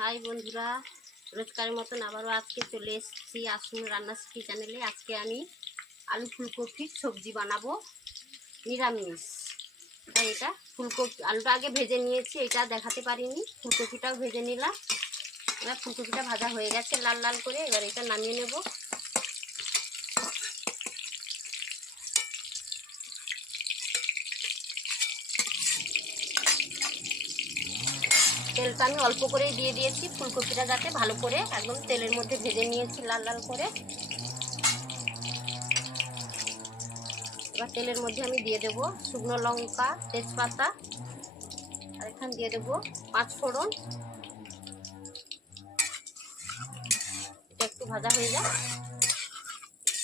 High বন্ধুরা, রোজকারের মতন আবারও আজকে চলে এসেছি আসুন রান্না শিখি চ্যানেলে। আজকে আমি আলু ফুলকপির সবজি বানাবো নিরামিষ। তাই এটা ফুলকপি আলুটা আগে ভেজে নিয়েছি, এটা দেখাতে পারিনি। ফুলকপিটাও ভেজে নিলাম। এবার ফুলকপিটা ভাজা হয়ে গেছে লাল লাল করে। এবার এটা নামিয়ে নেব। তেলটা আমি অল্প করেই দিয়ে দিয়েছি, ফুলকপিটা যাতে ভালো করে একদম তেলের মধ্যে ভেজে নিয়েছি লাল লাল করে। এবার তেলের মধ্যে আমি দিয়ে দেবো শুকনো লঙ্কা, তেজপাতা, আর এখানে দিয়ে দেবো 5 ফোড়ন। এটা একটু ভাজা হয়ে যায়,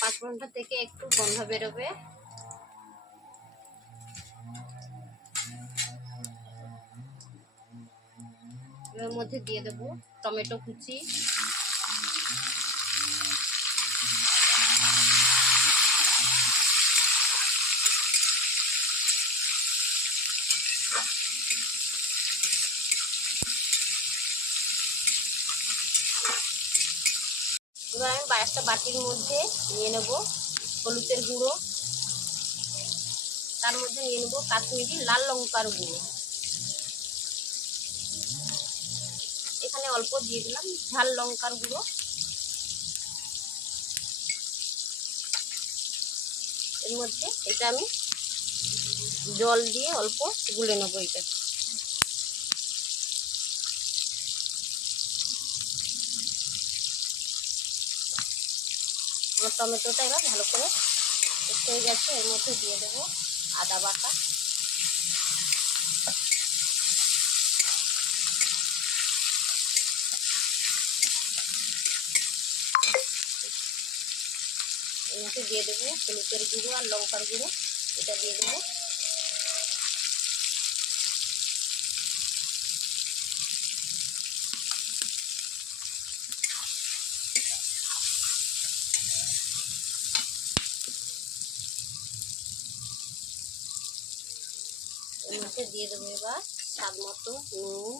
5 ফোড়নটা থেকে একটু গন্ধ বেরোবে। এর মধ্যে দিয়ে দেবো টমেটো কুচি, এবার আমি একটা বাটির মধ্যে নিয়ে নেব হলুদের গুঁড়ো, তার মধ্যে নিয়ে নেব কাশ্মীরি লাল লঙ্কার গুঁড়ো। এখানে অল্প দিয়ে দিলাম ঝাল লঙ্কার গুঁড়ো। এর মধ্যে এটা আমি জল দিয়ে অল্প গুলে নেবো। এটা আমার টমেটোটা এবার ভালো করে হয়ে গেছে। এর মধ্যে দিয়ে দেবো আদা বাটা, এর মধ্যে দিয়ে দেবো হলুদের গুঁড়ো আর লঙ্কার গুঁড়ো। এটা দিয়ে দেবো। এর মধ্যে দিয়ে দেবো এবার স্বাদ মতো নুন,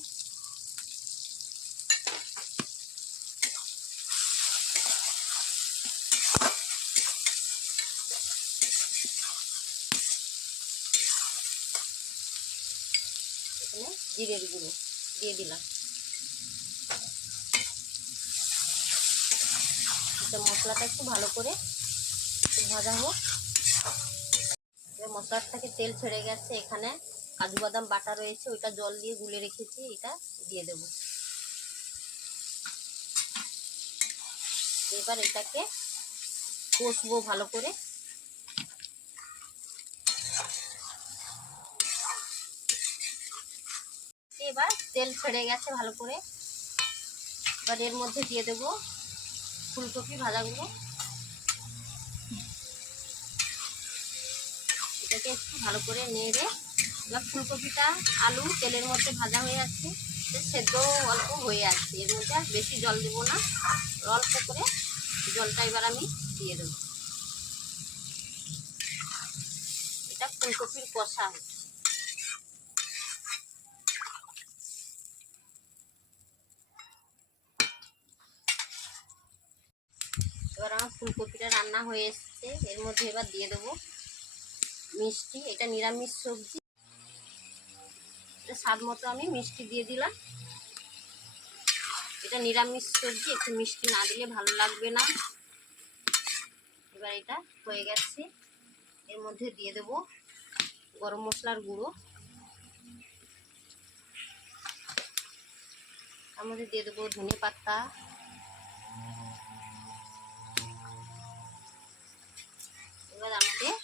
এখানে জিরের গুঁড়ো দিয়ে দিলাম। এটা মশলাটা একটু ভালো করে ভাজা হোক। মশলার থেকে তেল ছেড়ে গেছে। এখানে কাজু বাদাম বাটা রয়েছে, ওইটা জল দিয়ে গুলে রেখেছি, এটা দিয়ে দেব। এবার এটাকে কষবো ভালো করে। এবার তেল ছেড়ে গেছে ভালো করে। এবার এর মধ্যে দিয়ে দেব ফুলকপি ভাজাগুলো। এটাকে একটু ভালো করে নেড়ে, এবার ফুলকপিটা আলু তেলের মধ্যে ভাজা হয়ে যাচ্ছে, সেদ্ধ অল্প হয়ে আসছে। এর মধ্যে আর বেশি জল দেবো না, অল্প করে জলটা এবার আমি দিয়ে দেবো। এটা ফুলকপির কষা হচ্ছে। এবার আমার ফুলকপিটা রান্না হয়ে এসছে। এর মধ্যে এবার দিয়ে দেবো মিষ্টি। এটা নিরামিষ সবজি, এটা স্বাদ মতো আমি মিষ্টি দিয়ে দিলাম। এটা নিরামিষ সবজি, একটু মিষ্টি না দিলে ভালো লাগবে না। এবার এটা হয়ে গেছে। এর মধ্যে দিয়ে দেবো গরম মশলার গুঁড়ো, তার মধ্যে দিয়ে দেবো ধনে পাতা, এবার আমাদের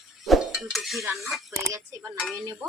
ফুলকপি রান্না হয়ে গেছে। এবার নামিয়ে নেব।